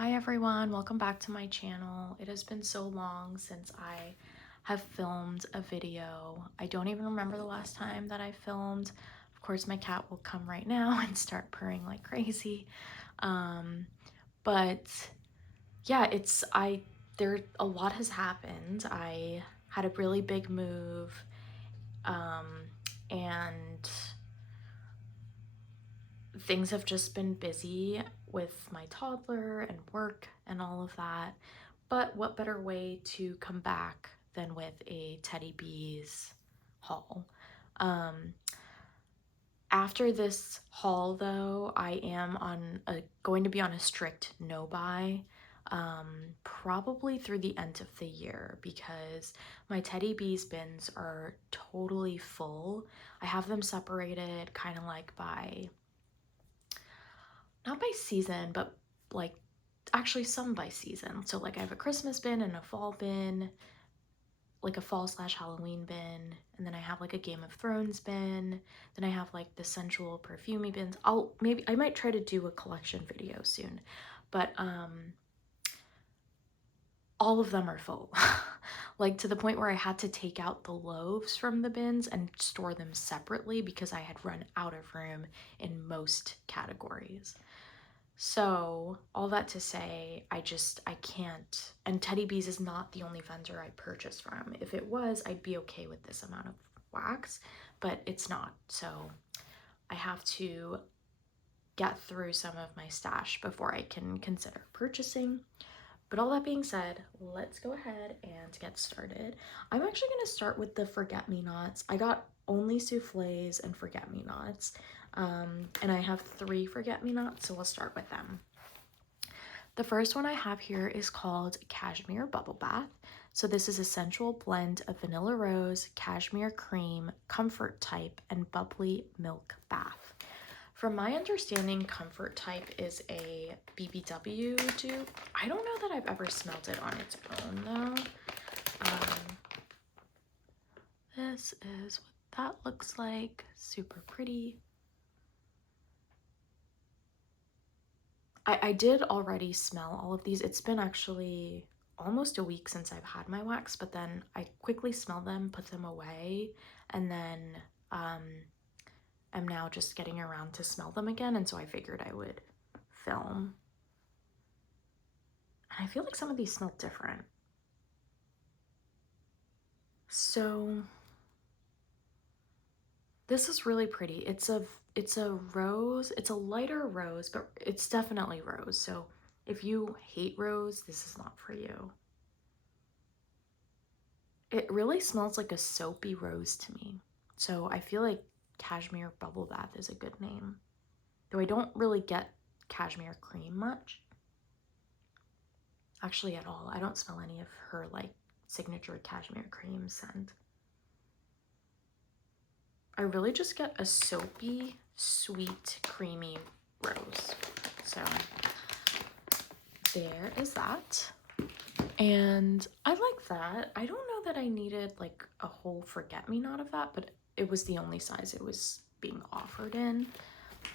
Hi everyone, welcome back to my channel. It has been so long since I have filmed a video. I don't even remember the last time that I filmed. Of course, my cat will come right now and start purring like crazy. But yeah, a lot has happened. I had a really big move, and things have just been busy with my toddler and work and all of that. But what better way to come back than with a Teddy Bees haul? After this haul, though, I am going to be on a strict no buy, probably through the end of the year, because my Teddy Bees bins are totally full. I have them separated kind of like not by season, but like actually some by season. So like I have a Christmas bin and a fall bin, like a fall/Halloween bin, and then I have like a Game of Thrones bin, then I have like the sensual perfumey bins. I might try to do a collection video soon, but all of them are full. Like to the point where I had to take out the loaves from the bins and store them separately because I had run out of room in most categories. So all that to say, I can't, and Teddy Bees is not the only vendor I purchase from. If it was, I'd be okay with this amount of wax, but it's not. So I have to get through some of my stash before I can consider purchasing. But all that being said, let's go ahead and get started. I'm actually going to start with the forget-me-nots. I got only souffles and forget-me-nots, and I have 3 forget-me-nots, so we'll start with them. The first one I have here is called Cashmere Bubble Bath. So this is a sensual blend of vanilla rose, cashmere cream, comfort type, and bubbly milk bath. From my understanding, comfort type is a BBW dupe. I don't know that I've ever smelled it on its own though. This is what that looks like. Super pretty. I did already smell all of these. It's been actually almost a week since I've had my wax, but then I quickly smelled them, put them away, and then am now just getting around to smell them again, and so I figured I would film. And I feel like some of these smell different. So this is really pretty. It's a rose. It's a lighter rose, but it's definitely rose. So if you hate rose, this is not for you. It really smells like a soapy rose to me. So I feel like Cashmere Bubble Bath is a good name. Though I don't really get cashmere cream much. Actually at all. I don't smell any of her like signature cashmere cream scent. I really just get a soapy, sweet, creamy rose. So there is that. And I like that. I don't know that I needed like a whole forget-me-not of that, but it was the only size it was being offered in.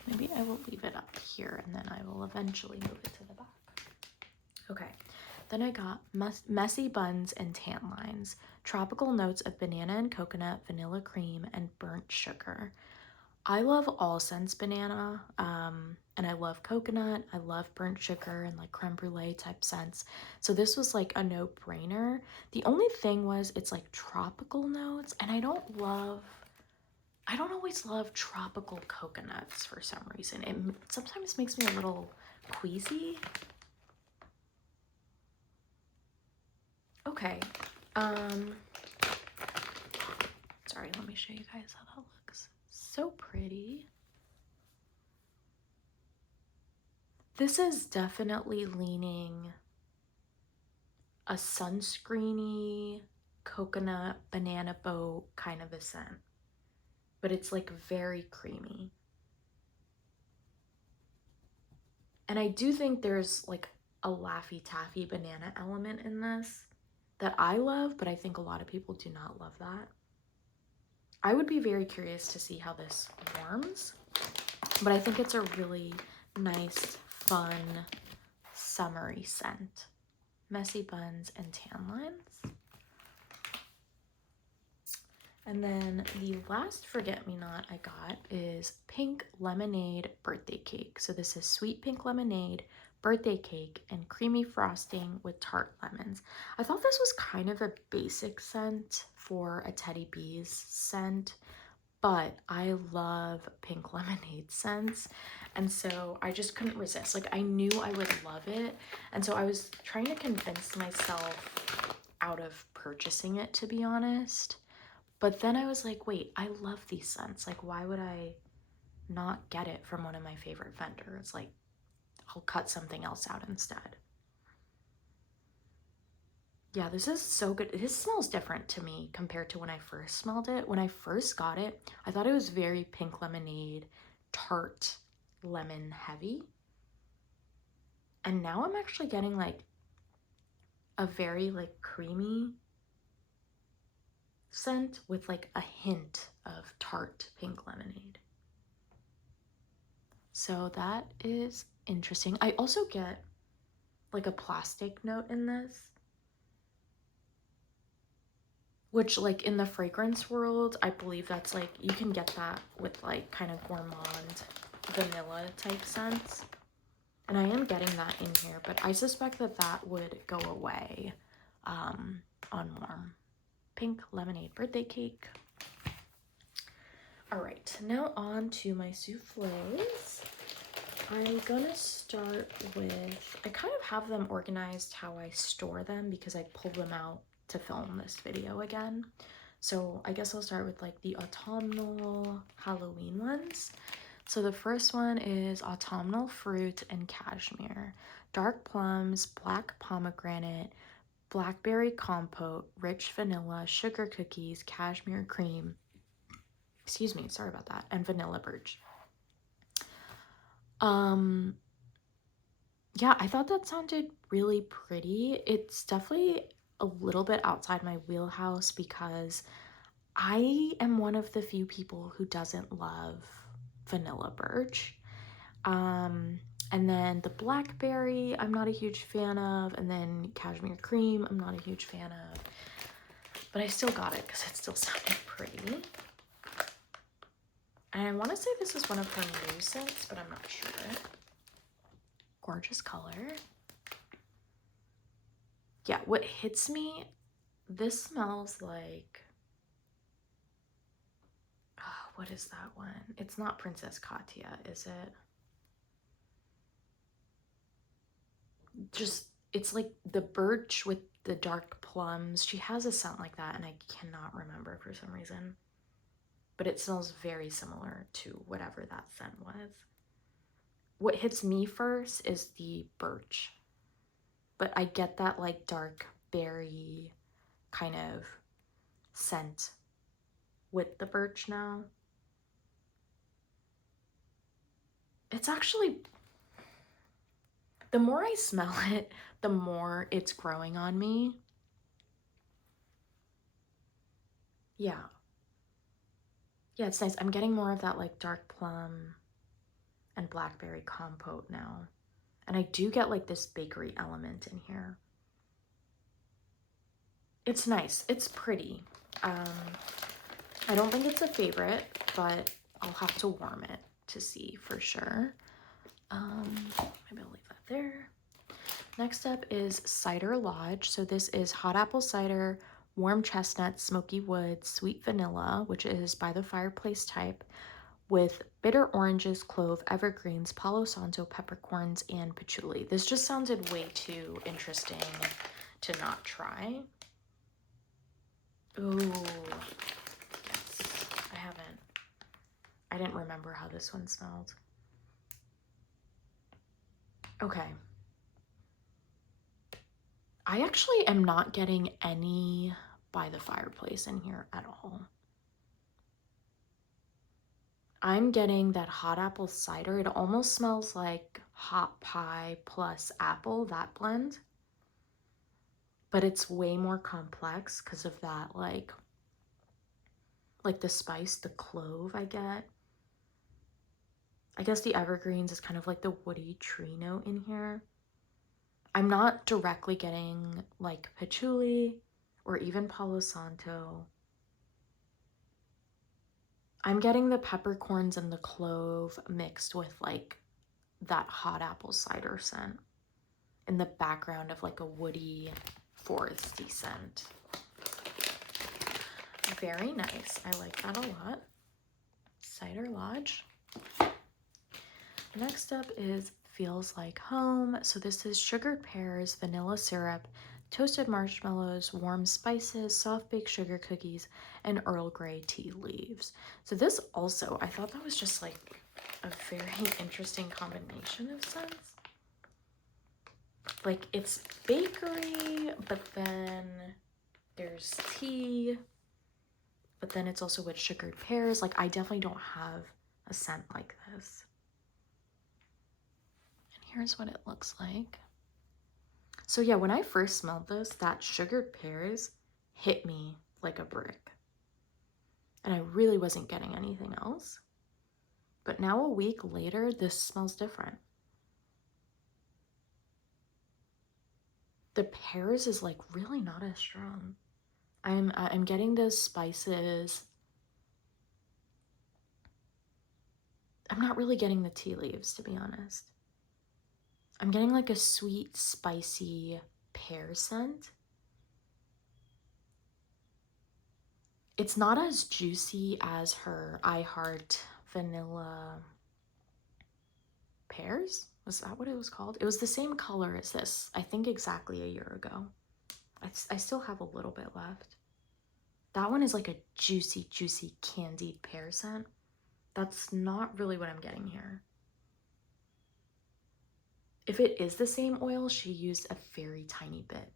Maybe I will leave it up here and then I will eventually move it to the back. Okay, then I got messy buns and tan lines, tropical notes of banana and coconut, vanilla cream, and burnt sugar. I love all scents banana, and I love coconut. I love burnt sugar and like creme brulee type scents. So this was like a no-brainer. The only thing was it's like tropical notes, and I don't always love tropical coconuts for some reason. It sometimes makes me a little queasy. Okay, sorry, let me show you guys how that looks. So pretty. This is definitely leaning a sunscreeny, coconut, banana boat kind of a scent, but it's like very creamy. And I do think there's like a Laffy Taffy banana element in this that I love, but I think a lot of people do not love that. I would be very curious to see how this warms, but I think it's a really nice, fun summery scent. Messy buns and tan lines. And then the last forget-me-not I got is pink lemonade birthday cake. So this is sweet pink lemonade, birthday cake, and creamy frosting with tart lemons. I thought this was kind of a basic scent for a Teddy B's scent, but I love pink lemonade scents. And so I just couldn't resist. Like, I knew I would love it. And so I was trying to convince myself out of purchasing it, to be honest. But then I was like, wait, I love these scents. Like, why would I not get it from one of my favorite vendors? Like, I'll cut something else out instead. Yeah, this is so good. This smells different to me compared to when I first smelled it. When I first got it, I thought it was very pink lemonade, tart, lemon heavy. And now I'm actually getting like a very like creamy scent with like a hint of tart pink lemonade. So that is interesting. I also get like a plastic note in this, which like in the fragrance world, I believe that's like, you can get that with like kind of gourmand vanilla type scents. And I am getting that in here, but I suspect that that would go away on warm. Pink lemonade birthday cake. All right, now on to my souffles. I'm gonna start with, I kind of have them organized how I store them because I pulled them out to film this video again. So I guess I'll start with like the autumnal Halloween ones. So the first one is autumnal fruit and cashmere, dark plums, black pomegranate, blackberry compote, rich vanilla, sugar cookies, cashmere cream, excuse me, sorry about that, and vanilla birch. Yeah, I thought that sounded really pretty. It's definitely a little bit outside my wheelhouse because I am one of the few people who doesn't love vanilla birch. And then the blackberry, I'm not a huge fan of, and then cashmere cream, I'm not a huge fan of. But I still got it because it still sounded pretty. And I want to say this is one of her new scents, but I'm not sure. Gorgeous color. Yeah, what hits me, this smells like, oh, what is that one? It's not Princess Katya, is it? Just, it's like the birch with the dark plums. She has a scent like that, and I cannot remember for some reason. But it smells very similar to whatever that scent was. What hits me first is the birch. But I get that like dark berry kind of scent with the birch now. It's actually, the more I smell it, the more it's growing on me. Yeah. Yeah, it's nice. I'm getting more of that like dark plum and blackberry compote now. And I do get like this bakery element in here. It's nice. It's pretty. I don't think it's a favorite, but I'll have to warm it to see for sure. Maybe I'll leave that there. Next up is Cider Lodge. So this is hot apple cider, warm chestnut, smoky wood, sweet vanilla, which is by the fireplace type, with bitter oranges, clove, evergreens, palo santo, peppercorns, and patchouli. This just sounded way too interesting to not try. Ooh, yes, I didn't remember how this one smelled. Okay. I actually am not getting any by the fireplace in here at all. I'm getting that hot apple cider. It almost smells like hot pie plus apple, that blend. But it's way more complex because of that, like the spice, the clove I get. I guess the evergreens is kind of like the woody tree note in here. I'm not directly getting like patchouli or even Palo Santo. I'm getting the peppercorns and the clove mixed with like that hot apple cider scent in the background of like a woody foresty scent. Very nice. I like that a lot. Cider Lodge. Next up is Feels Like Home. So this is sugared pears, vanilla syrup, toasted marshmallows, warm spices, soft baked sugar cookies, and Earl Grey tea leaves. So this also, I thought that was just like a very interesting combination of scents. Like it's bakery, but then there's tea, but then it's also with sugared pears. Like I definitely don't have a scent like this. And here's what it looks like. So yeah, when I first smelled this, that sugared pears hit me like a brick. And I really wasn't getting anything else. But now a week later, this smells different. The pears is like really not as strong. I'm getting those spices. I'm not really getting the tea leaves, to be honest. I'm getting like a sweet, spicy pear scent. It's not as juicy as her I Heart Vanilla Pears. Was that what it was called? It was the same color as this, I think exactly a year ago. I still have a little bit left. That one is like a juicy, juicy candied pear scent. That's not really what I'm getting here. If it is the same oil, she used a very tiny bit.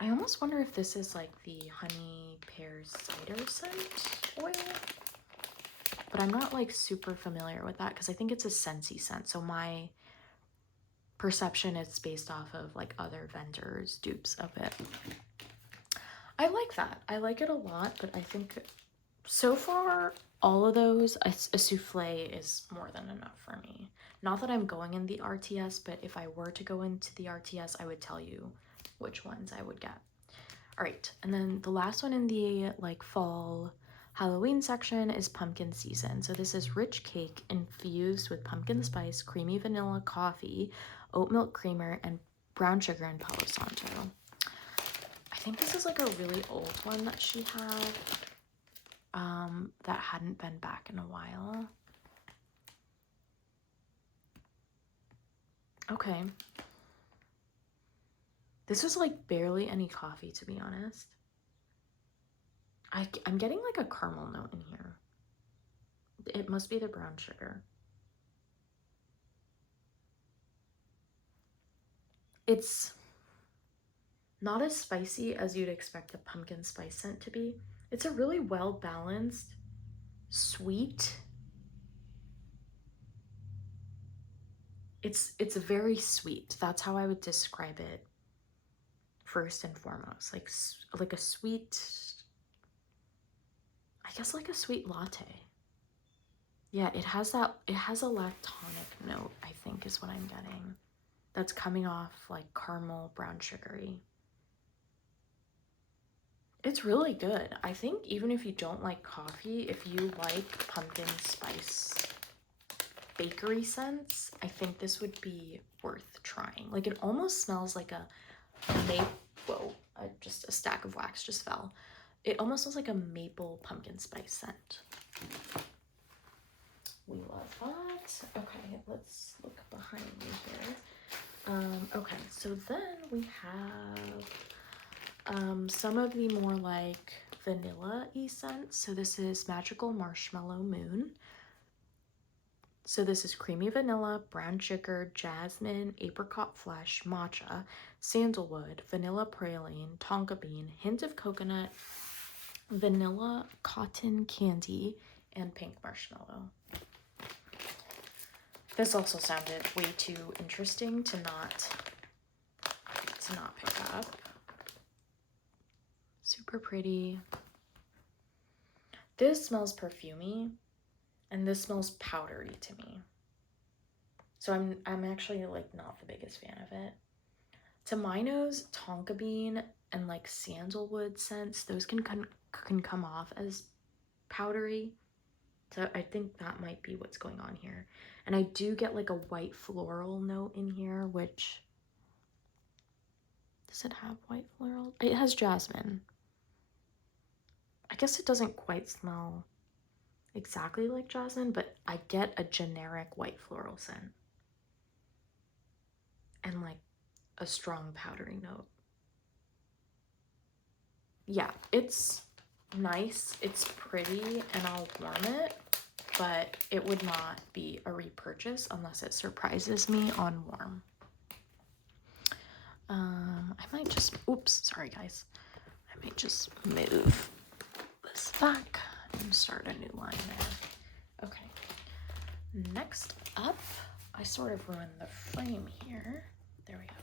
I almost wonder if this is like the honey pear cider scent oil. But I'm not like super familiar with that because I think it's a scentsy scent. So my perception is based off of like other vendors' dupes of it. I like that. I like it a lot, but I think so far all of those, a souffle is more than enough for me. Not that I'm going in the RTS, but if I were to go into the RTS, I would tell you which ones I would get. All right, and then the last one in the like fall Halloween section is pumpkin season. So this is rich cake infused with pumpkin spice, creamy vanilla coffee, oat milk creamer, and brown sugar and Palo Santo. I think this is like a really old one that she had that hadn't been back in a while. Okay. This was like barely any coffee, to be honest. I'm getting like a caramel note in here. It must be the brown sugar. It's not as spicy as you'd expect a pumpkin spice scent to be. It's a really well balanced, sweet. It's very sweet. That's how I would describe it first and foremost. Like a sweet, I guess like a sweet latte. Yeah, it has a lactonic note, I think is what I'm getting. That's coming off like caramel brown sugary. It's really good. I think even if you don't like coffee, if you like pumpkin spice bakery scents, I think this would be worth trying. Like it almost smells like a whoa, just a stack of wax just fell. It almost smells like a maple pumpkin spice scent. We love that. Okay, let's look behind me here. Okay, so then we have some of the more like vanilla-y scents. So this is Magical Marshmallow Moon. So this is creamy vanilla, brown sugar, jasmine, apricot flesh, matcha, sandalwood, vanilla praline, tonka bean, hint of coconut, vanilla cotton candy, and pink marshmallow. This also sounded way too interesting to not pick up. Super pretty. This smells perfumey, and this smells powdery to me. So I'm actually like not the biggest fan of it. To my nose, tonka bean and like sandalwood scents, those can come off as powdery. So I think that might be what's going on here. And I do get like a white floral note in here, which, does it have white floral? It has jasmine. I guess it doesn't quite smell exactly like jasmine, but I get a generic white floral scent. And like a strong powdery note. Yeah, it's nice, it's pretty, and I'll warm it, but it would not be a repurchase unless it surprises me on warm. I might just, oops, sorry guys. I might just move this back and start a new line there. Okay, next up, I sort of ruined the frame here. There we go.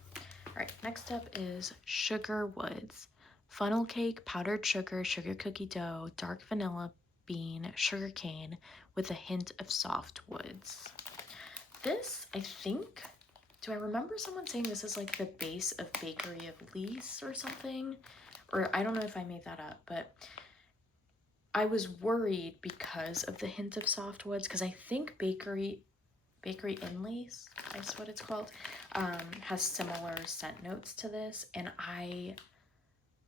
All right, next up is Sugar Woods. Funnel cake, powdered sugar, sugar cookie dough, dark vanilla bean, sugar cane with a hint of soft woods. This, I think, do I remember someone saying this is like the base of Bakery of Lise or something? Or I don't know if I made that up, but I was worried because of the hint of soft woods, because I think Bakery in Lise, that's what it's called, has similar scent notes to this, and I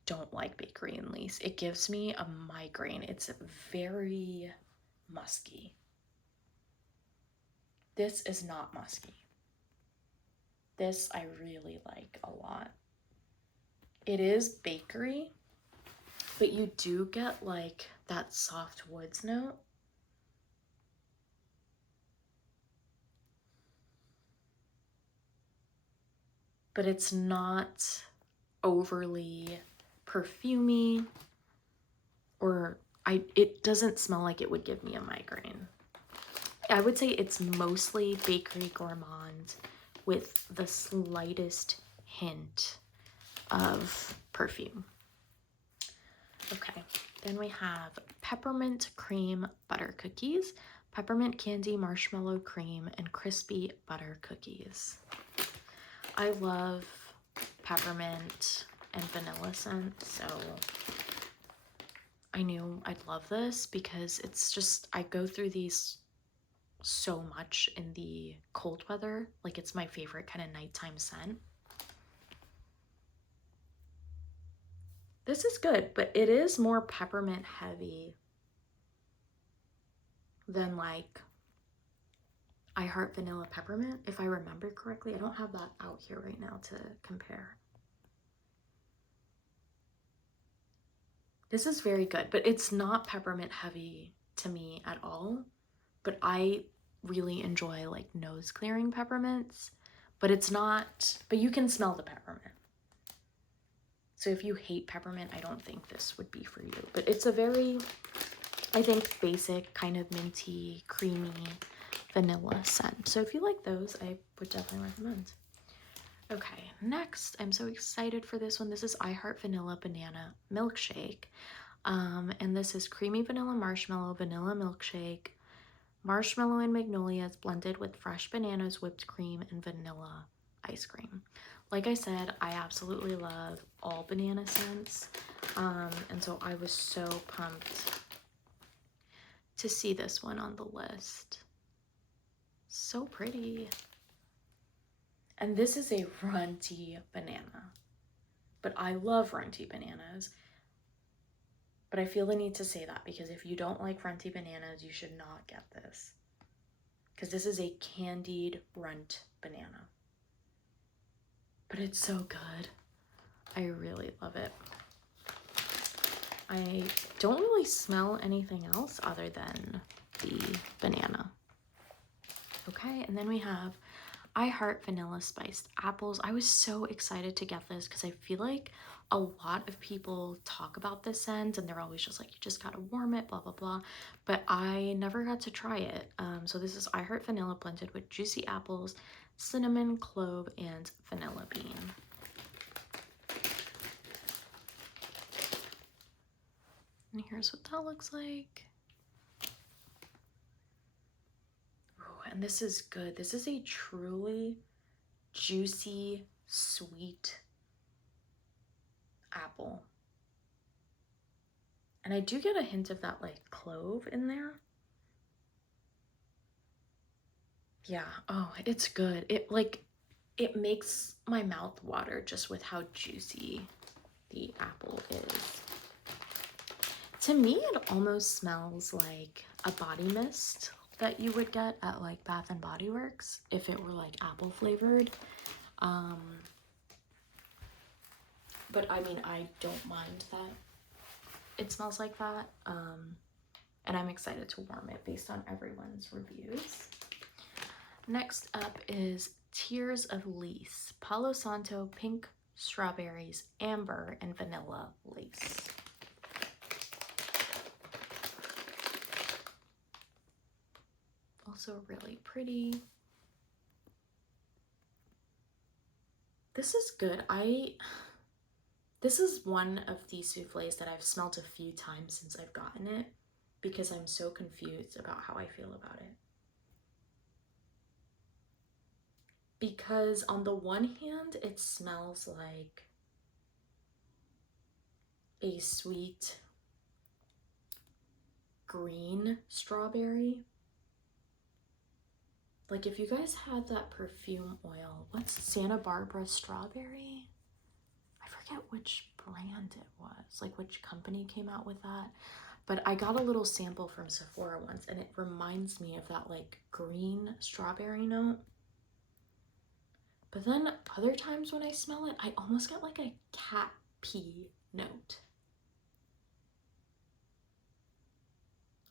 don't like Bakery in Lise. It gives me a migraine. It's very musky. This is not musky. This I really like a lot. It is bakery, but you do get like that soft woods note. But it's not overly perfumey, or it doesn't smell like it would give me a migraine. I would say it's mostly bakery gourmand with the slightest hint of perfume. Okay, then we have peppermint cream butter cookies, peppermint candy marshmallow cream, and crispy butter cookies. I love peppermint and vanilla scent, so I knew I'd love this because it's just, I go through these so much in the cold weather. Like, it's my favorite kind of nighttime scent. This is good, but it is more peppermint heavy than like I Heart Vanilla Peppermint, if I remember correctly. I don't have that out here right now to compare. This is very good, but it's not peppermint heavy to me at all. But I really enjoy like nose clearing peppermints, but it's not, but you can smell the peppermint. So if you hate peppermint, I don't think this would be for you. But it's a very, I think, basic kind of minty, creamy vanilla scent. So if you like those, I would definitely recommend. Okay, next, I'm so excited for this one. This is I Heart Vanilla Banana Milkshake. And this is creamy vanilla marshmallow, vanilla milkshake, marshmallow and magnolias blended with fresh bananas, whipped cream, and vanilla ice cream. Like I said, I absolutely love all banana scents. And so I was so pumped to see this one on the list. So pretty. And this is a runty banana. But I love runty bananas. But I feel the need to say that because if you don't like runty bananas, you should not get this. Because this is a candied runt banana. But it's so good. I really love it. I don't really smell anything else other than the banana. Okay, and then we have I Heart Vanilla Spiced Apples. I was so excited to get this because I feel like a lot of people talk about this scent and they're always just like, you just gotta warm it, blah, blah, blah. But I never got to try it. So this is I Heart Vanilla blended with juicy apples, cinnamon, clove, and vanilla bean. And here's what that looks like. Ooh, and this is good. This is a truly juicy, sweet apple. And I do get a hint of that like clove in there. Yeah, oh, it's good. It makes my mouth water just with how juicy the apple is. To me, it almost smells like a body mist that you would get at like Bath and Body Works if it were like apple flavored. But I mean, I don't mind that it smells like that. And I'm excited to warm it based on everyone's reviews. Next up is Tears of Lace, Palo Santo, pink strawberries, amber, and vanilla lace. Also really pretty. This is good. This is one of these souffles that I've smelled a few times since I've gotten it because I'm so confused about how I feel about it. Because on the one hand, it smells like a sweet green strawberry. Like if you guys had that perfume oil, what's Santa Barbara strawberry? I forget which brand it was, like which company came out with that. But I got a little sample from Sephora once and it reminds me of that like green strawberry note. But then other times when I smell it, I almost get like a cat pee note.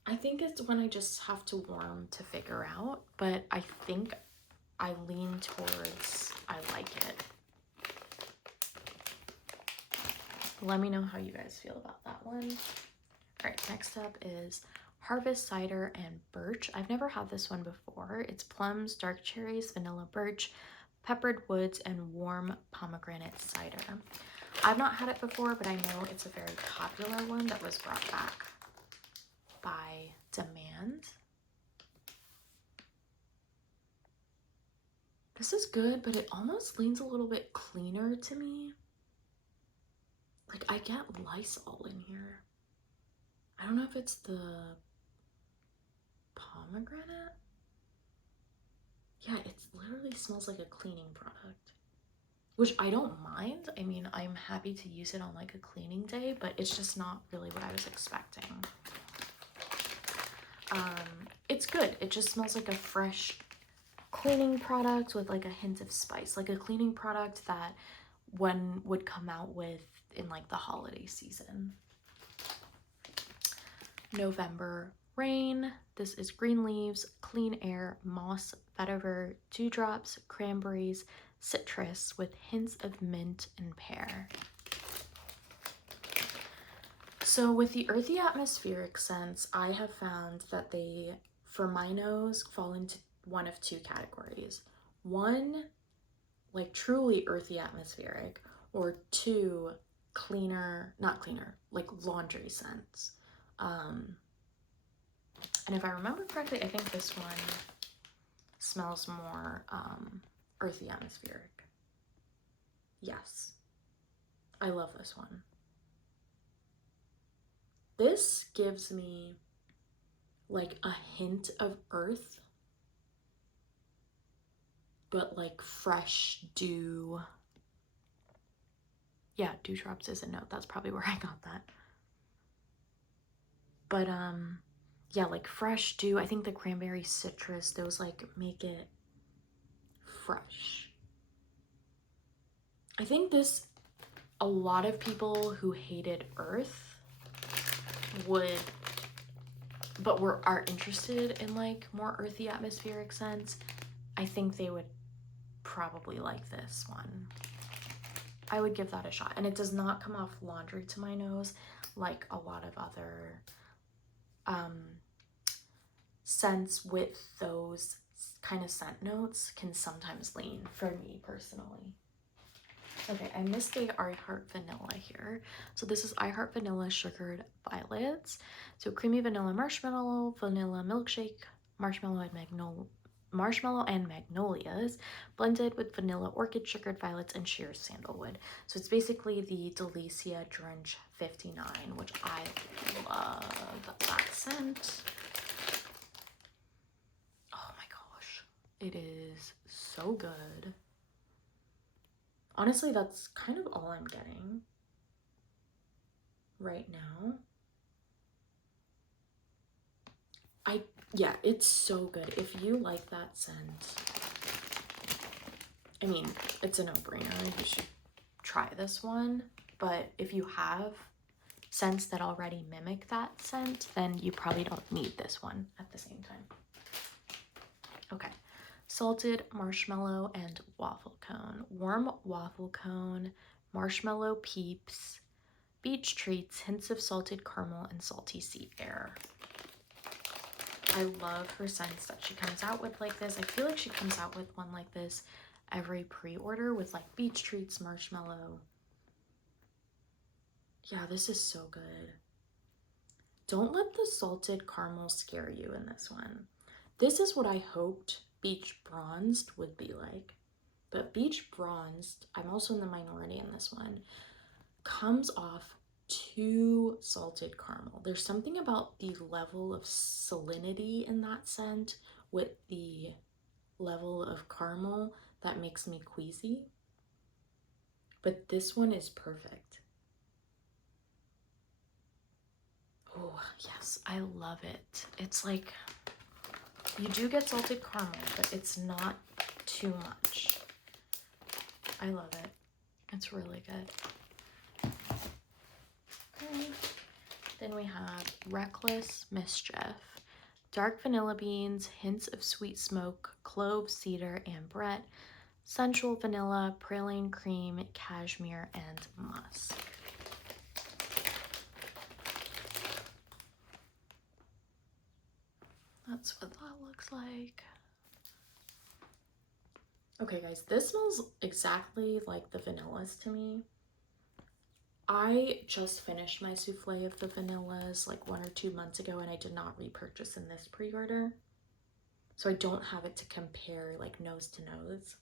I think it's when I just have to warm to figure out, but I think I lean towards I like it. Let me know how you guys feel about that one. All right, next up is Harvest Cider and Birch. I've never had this one before. It's plums, dark cherries, vanilla birch, peppered woods, and warm pomegranate cider. I've not had it before, but I know it's a very popular one that was brought back by demand. This is good, but it almost leans a little bit cleaner to me. Like I get Lysol in here. I don't know if it's the pomegranate. Yeah, it literally smells like a cleaning product, which I don't mind. I mean, I'm happy to use it on like a cleaning day, but it's just not really what I was expecting. It's good. It just smells like a fresh cleaning product with like a hint of spice, like a cleaning product that one would come out with in like the holiday season. November Rain. This is green leaves, clean air, moss, vetiver, dewdrops, cranberries, citrus with hints of mint and pear. So with the earthy atmospheric scents, I have found that they, for my nose, fall into one of two categories. One, like truly earthy atmospheric, or two, cleaner, not cleaner, like laundry scents. And if I remember correctly, I think this one smells more earthy atmospheric. Yes, I love this one. This gives me like a hint of earth, but like fresh dew. Yeah, dewdrops is a note. That's probably where I got that. But yeah, like fresh dew. I think the cranberry citrus, those like make it fresh. I think this, a lot of people who hated earth would, but are interested in like more earthy atmospheric scents, I think they would probably like this one. I would give that a shot. And it does not come off laundry to my nose like a lot of other scents with those kind of scent notes can sometimes lean for me personally. Okay, I missed a I Heart Vanilla here. So this is I Heart Vanilla Sugared Violets. So creamy vanilla marshmallow, vanilla milkshake, marshmallow and marshmallow and magnolias, blended with vanilla, orchid, sugared violets, and sheer sandalwood. So it's basically the Delicia Drench 59, which I love that scent. Oh my gosh, it is so good. Honestly, that's kind of all I'm getting right now. Yeah, it's so good. If you like that scent, I mean, it's a no-brainer. You should try this one. But if you have scents that already mimic that scent, then you probably don't need this one at the same time. Okay, salted marshmallow and waffle cone. Warm waffle cone, marshmallow peeps, beach treats, hints of salted caramel, and salty sea air. I love her scents that she comes out with like this. I feel like she comes out with one like this every pre-order with like beach treats, marshmallow. Yeah, this is so good. Don't let the salted caramel scare you in this one. This is what I hoped Beach Bronzed would be like. But Beach Bronzed, I'm also in the minority in this one, comes off too salted caramel. There's something about the level of salinity in that scent with the level of caramel that makes me queasy. But this one is perfect. Oh, yes, I love it. It's like, you do get salted caramel, but it's not too much. I love it. It's really good. Okay. Then we have Reckless Mischief. Dark vanilla beans, hints of sweet smoke, clove, cedar, ambrette, sensual vanilla, praline cream, cashmere, and musk. That's what that looks like. Okay, guys, this smells exactly like the vanillas to me. I just finished my souffle of the vanillas like 1 or 2 months ago, and I did not repurchase in this pre-order. So I don't have it to compare like nose to nose.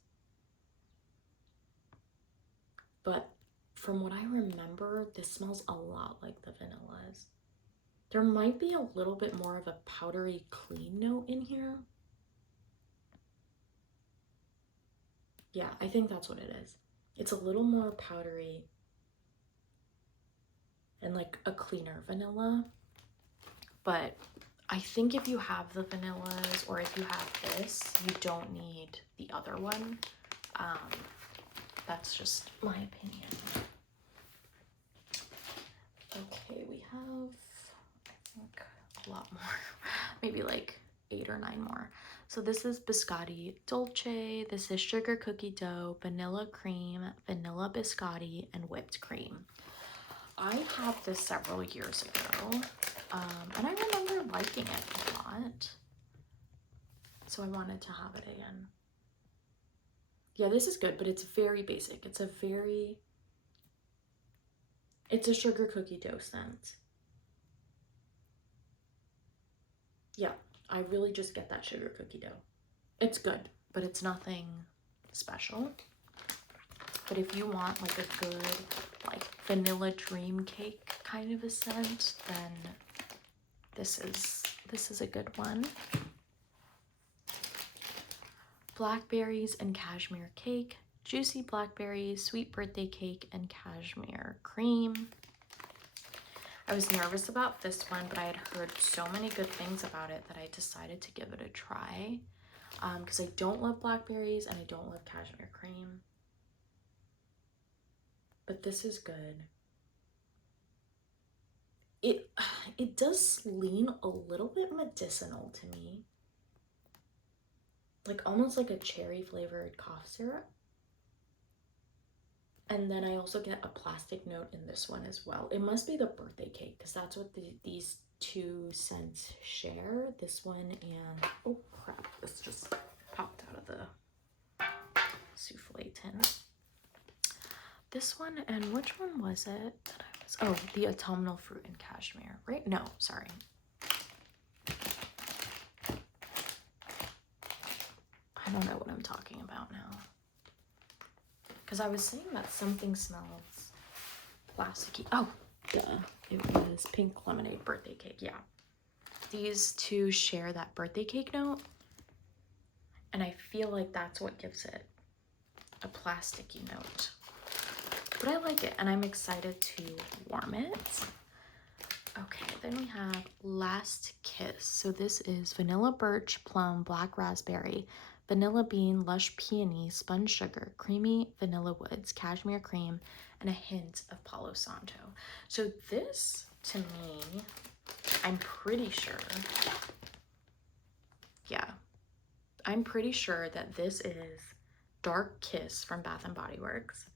But from what I remember, this smells a lot like the vanillas. There might be a little bit more of a powdery clean note in here. Yeah, I think that's what it is. It's a little more powdery and like a cleaner vanilla. But I think if you have the vanillas or if you have this, you don't need the other one. That's just my opinion. Okay, we have, I think, a lot more. Maybe like 8 or 9 more. So this is Biscotti Dolce. This is sugar cookie dough, vanilla cream, vanilla biscotti, and whipped cream. I had this several years ago, and I remember liking it a lot. So I wanted to have it again. Yeah, this is good, but it's very basic. It's a sugar cookie dough scent. Yeah, I really just get that sugar cookie dough. It's good, but it's nothing special. But if you want like a good like vanilla dream cake kind of a scent, then this is a good one. Blackberries and cashmere cake, juicy blackberries, sweet birthday cake, and cashmere cream. I was nervous about this one, but I had heard so many good things about it that I decided to give it a try. Because I don't love blackberries and I don't love cashmere cream. But this is good. It does lean a little bit medicinal to me. Like almost like a cherry flavored cough syrup. And then I also get a plastic note in this one as well. It must be the birthday cake because that's what these two scents share. This one and, oh crap, this just popped out of the souffle tin. This one, and which one was it that I was, oh, the autumnal fruit and cashmere, right? No, sorry. don't know what I'm talking about now. Because I was saying that something smells plasticky. Oh, duh. It was pink lemonade birthday cake. Yeah. These two share that birthday cake note. And I feel like that's what gives it a plasticky note. But I like it, and I'm excited to warm it. Okay, then we have Last Kiss. So this is vanilla birch, plum, black raspberry, vanilla bean, lush peony, spun sugar, creamy vanilla woods, cashmere cream, and a hint of Palo Santo. So this, to me, I'm pretty sure, yeah, I'm pretty sure that this is Dark Kiss from Bath & Body Works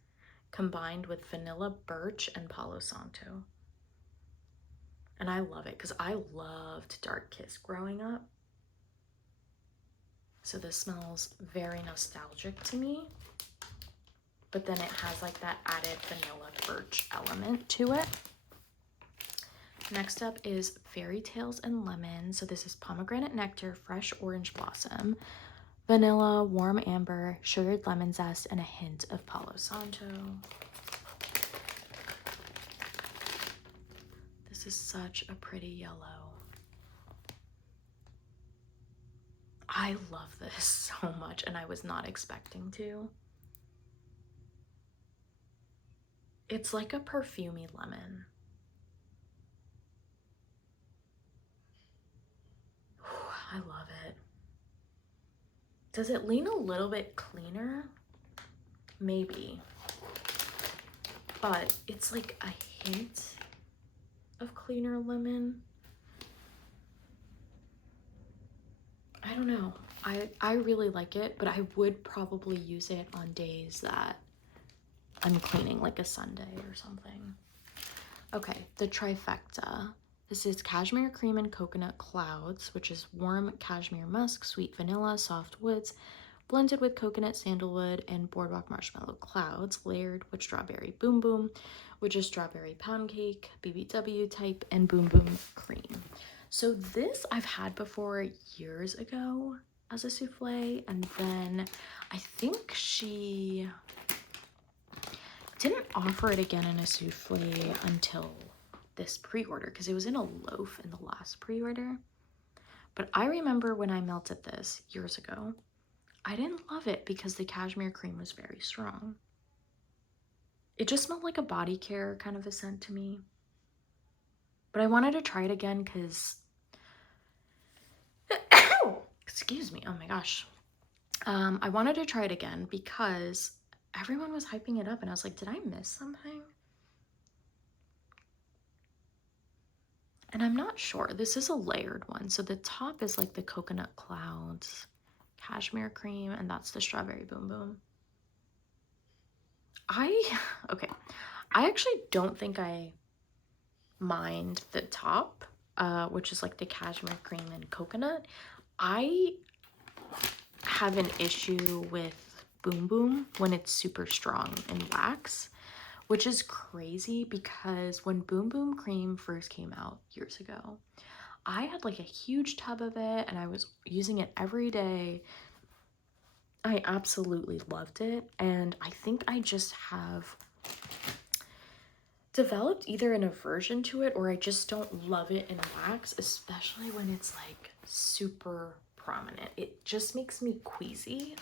combined with vanilla birch and Palo Santo. And I love it because I loved Dark Kiss growing up. So this smells very nostalgic to me. But then it has like that added vanilla birch element to it. Next up is Fairytales Lemons. So this is pomegranate nectar, fresh orange blossom, vanilla, warm amber, sugared lemon zest, and a hint of Palo Santo. This is such a pretty yellow. I love this so much, and I was not expecting to. It's like a perfumey lemon. I love it. Does it lean a little bit cleaner? Maybe. But it's like a hint of cleaner lemon. I don't know. I really like it, but I would probably use it on days that I'm cleaning, like a Sunday or something. Okay, the trifecta. This is cashmere cream and coconut clouds, which is warm cashmere musk, sweet vanilla, soft woods, blended with coconut, sandalwood, and boardwalk marshmallow clouds, layered with strawberry boom boom, which is strawberry pound cake, BBW type, and boom boom cream. So this I've had before years ago as a souffle, and then I think she didn't offer it again in a souffle until this pre-order, because it was in a loaf in the last pre-order. But I remember when I melted this years ago, I didn't love it because the cashmere cream was very strong. It just smelled like a body care kind of a scent to me. But I wanted to try it again because excuse me, oh my gosh. I wanted to try it again because everyone was hyping it up, and I was like, did I miss something? And I'm not sure. This is a layered one. So the top is like the coconut clouds, cashmere cream, and that's the strawberry boom boom. Okay. I actually don't think I mind the top, which is like the cashmere cream and coconut. I have an issue with boom boom when it's super strong and wax, which is crazy because when boom boom cream first came out years ago, I had like a huge tub of it and I was using it every day. I absolutely loved it, and I think I just have developed either an aversion to it or I just don't love it in wax, especially when it's like super prominent. It just makes me queasy.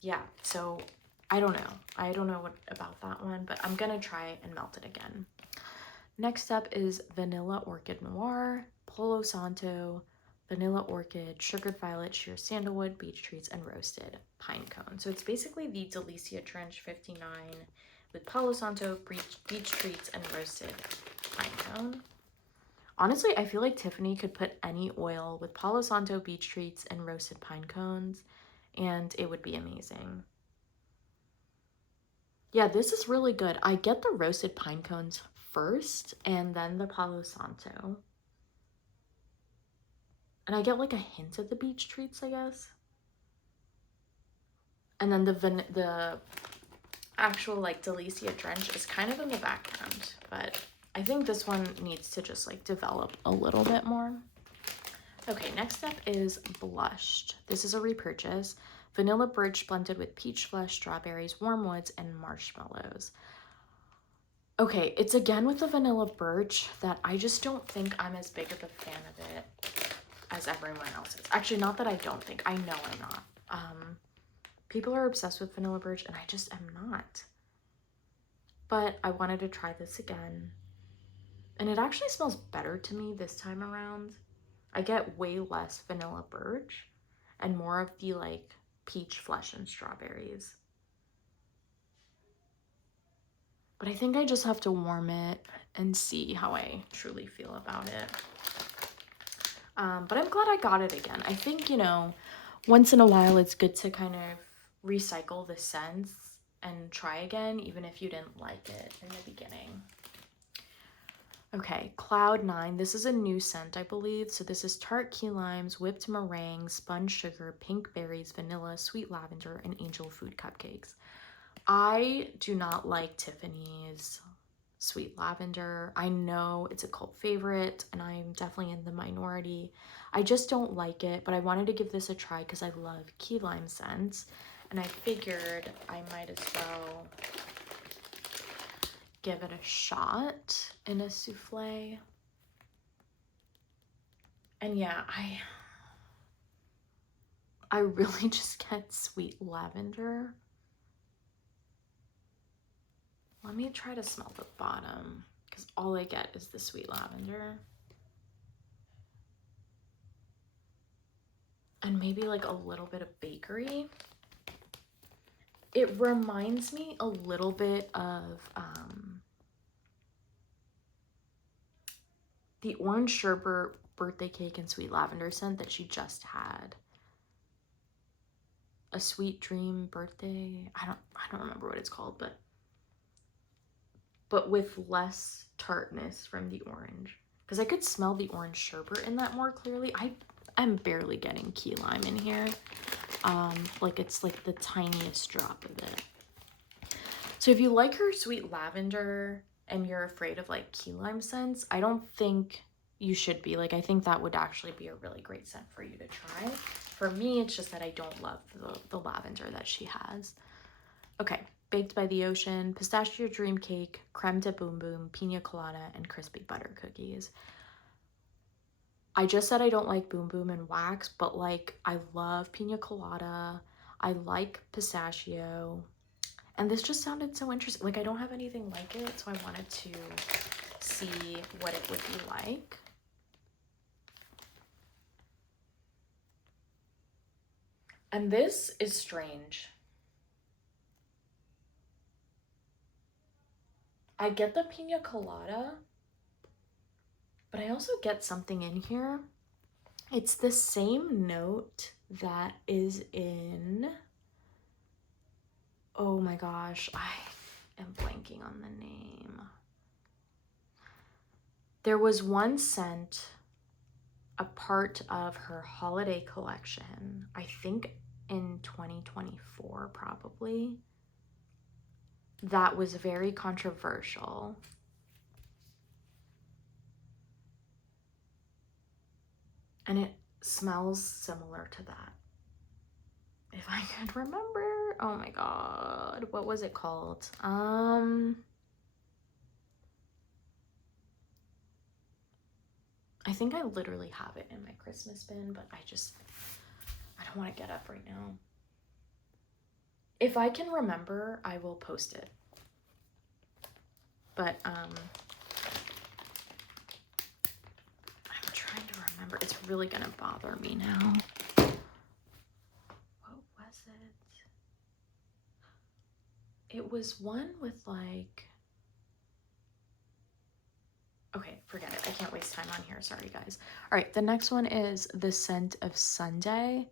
Yeah, so I don't know what about that one, but I'm gonna try and melt it again. Next up is Vanilla Orchid Noir, Palo Santo, Vanilla Orchid, Sugared Violet, Sheer Sandalwood, Beach Treats, and Roasted Pine Cone. So it's basically the Delicia Trench 59 with Palo Santo, Beach Treats, and Roasted Pine Cone. Honestly, I feel like Tiffany could put any oil with Palo Santo, Beach Treats, and Roasted Pine Cones, and it would be amazing. Yeah, this is really good. I get the Roasted Pine Cones first, and then the Palo Santo. And I get like a hint of the Beach Treats, I guess. And then the actual like Delicia Drench is kind of in the background, but I think this one needs to just like develop a little bit more. Okay, next up is Blushed. This is a repurchase. Vanilla Birch blended with peach flesh, strawberries, warm woods, and marshmallows. Okay, it's again with the Vanilla Birch that I just don't think I'm as big of a fan of it as everyone else is. Actually, not that I don't think. I know I'm not. People are obsessed with Vanilla Birch, and I just am not. But I wanted to try this again. And it actually smells better to me this time around. I get way less Vanilla Birch and more of the like peach flesh and strawberries. But I think I just have to warm it and see how I truly feel about it. But I'm glad I got it again. I think, you know, once in a while it's good to kind of recycle the scents and try again, even if you didn't like it in the beginning. Okay, Cloud 9. This is a new scent, I believe. So this is tart key limes, whipped meringue, spun sugar, pink berries, vanilla, sweet lavender, and angel food cupcakes. I do not like Tiffany's sweet lavender. I know it's a cult favorite and I'm definitely in the minority. I just don't like it, but I wanted to give this a try because I love key lime scents, and I figured I might as well give it a shot in a souffle. And yeah, I really just get sweet lavender. Let me try to smell the bottom because all I get is the sweet lavender. And maybe like a little bit of bakery. It reminds me a little bit of the orange sherbet birthday cake and sweet lavender scent that she just had. A sweet dream birthday. I don't remember what it's called, but with less tartness from the orange. Because I could smell the orange sherbet in that more clearly. I'm barely getting key lime in here. Like it's like the tiniest drop of it. So if you like her sweet lavender and you're afraid of like key lime scents, I don't think you should be. Like, I think that would actually be a really great scent for you to try. For me, it's just that I don't love the lavender that she has. Okay, Baked by the Ocean, pistachio dream cake, creme de boom boom, pina colada, and crispy butter cookies. I just said I don't like boom boom and wax, but like I love pina colada. I like pistachio. And this just sounded so interesting. Like, I don't have anything like it, so I wanted to see what it would be like. And this is strange. I get the pina colada, but I also get something in here. It's the same note that is in, oh my gosh, I am blanking on the name. There was one scent, a part of her holiday collection, I think in 2024 probably, that was very controversial. And it smells similar to that. If I could remember. Oh my god, what was it called? I think I literally have it in my Christmas bin, but I don't want to get up right now. If I can remember, I will post it. But I'm trying to remember. It's really gonna bother me now. What was it? It was one with like, okay, forget it. I can't waste time on here. Sorry, guys. All right, the next one is The Scent of Sunday.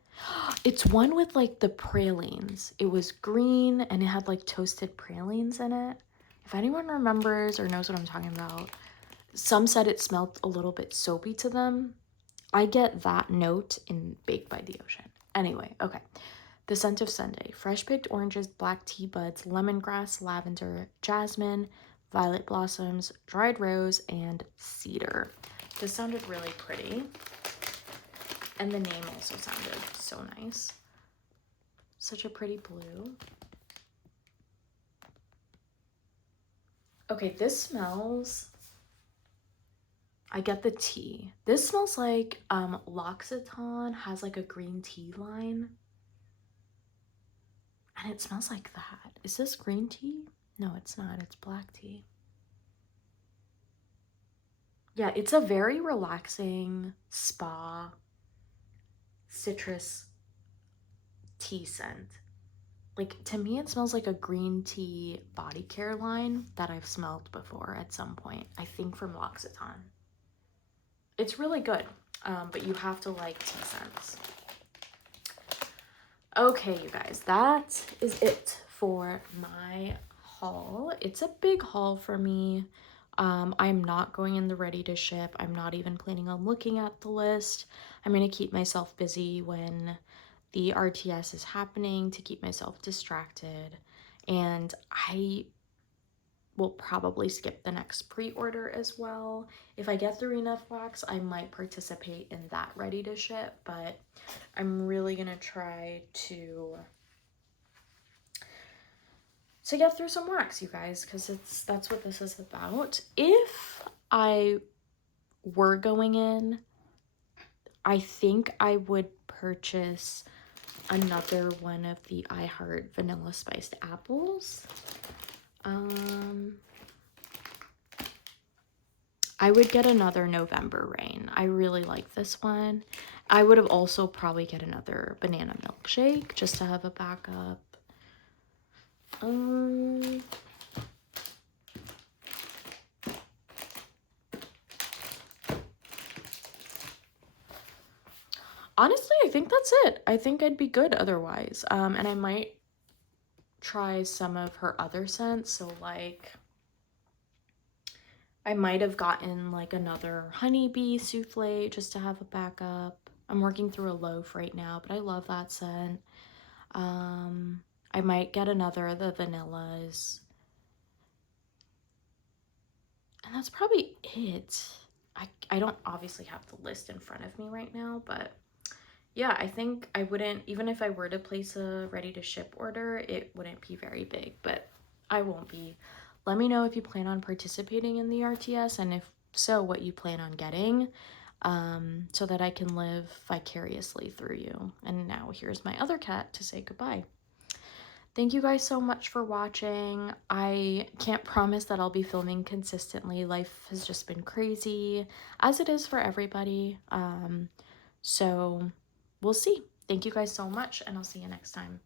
It's one with like the pralines. It was green and it had like toasted pralines in it. If anyone remembers or knows what I'm talking about, some said it smelled a little bit soapy to them. I get that note in Baked by the Ocean. Anyway, okay. The Scent of Sunday. Fresh picked oranges, black tea buds, lemongrass, lavender, jasmine, violet blossoms, dried rose, and cedar. This sounded really pretty. And the name also sounded so nice. Such a pretty blue. Okay, this smells, I get the tea. This smells like L'Occitane has like a green tea line. And it smells like that. Is this green tea? No, it's not. It's black tea. Yeah, it's a very relaxing spa citrus tea scent. Like, to me, it smells like a green tea body care line that I've smelled before at some point. I think from L'Occitane. It's really good, but you have to like tea scents. Okay, you guys, that is it for my haul. It's a big haul for me. I'm not going in the ready to ship. I'm not even planning on looking at the list. I'm going to keep myself busy when the RTS is happening to keep myself distracted. And I will probably skip the next pre-order as well. If I get through enough wax, I might participate in that ready to ship, but I'm really gonna try to get through some wax, you guys, because that's what this is about. If I were going in, I think I would purchase another one of the I Heart Vanilla Spiced Apples. I would get another November Rain. I really like this one. I would have also probably get another Banana Milkshake just to have a backup. Honestly, I think that's it. I think I'd be good otherwise. And I might try some of her other scents. So like, I might have gotten like another honeybee souffle just to have a backup. I'm working through a loaf right now, but I love that scent. I might get another of the vanillas. And that's probably it. I don't obviously have the list in front of me right now, but yeah, I think I wouldn't, even if I were to place a ready to ship order, it wouldn't be very big, but I won't be. Let me know if you plan on participating in the RTS, and if so, what you plan on getting, so that I can live vicariously through you. And now here's my other cat to say goodbye. Thank you guys so much for watching. I can't promise that I'll be filming consistently. Life has just been crazy, as it is for everybody. So we'll see. Thank you guys so much, and I'll see you next time.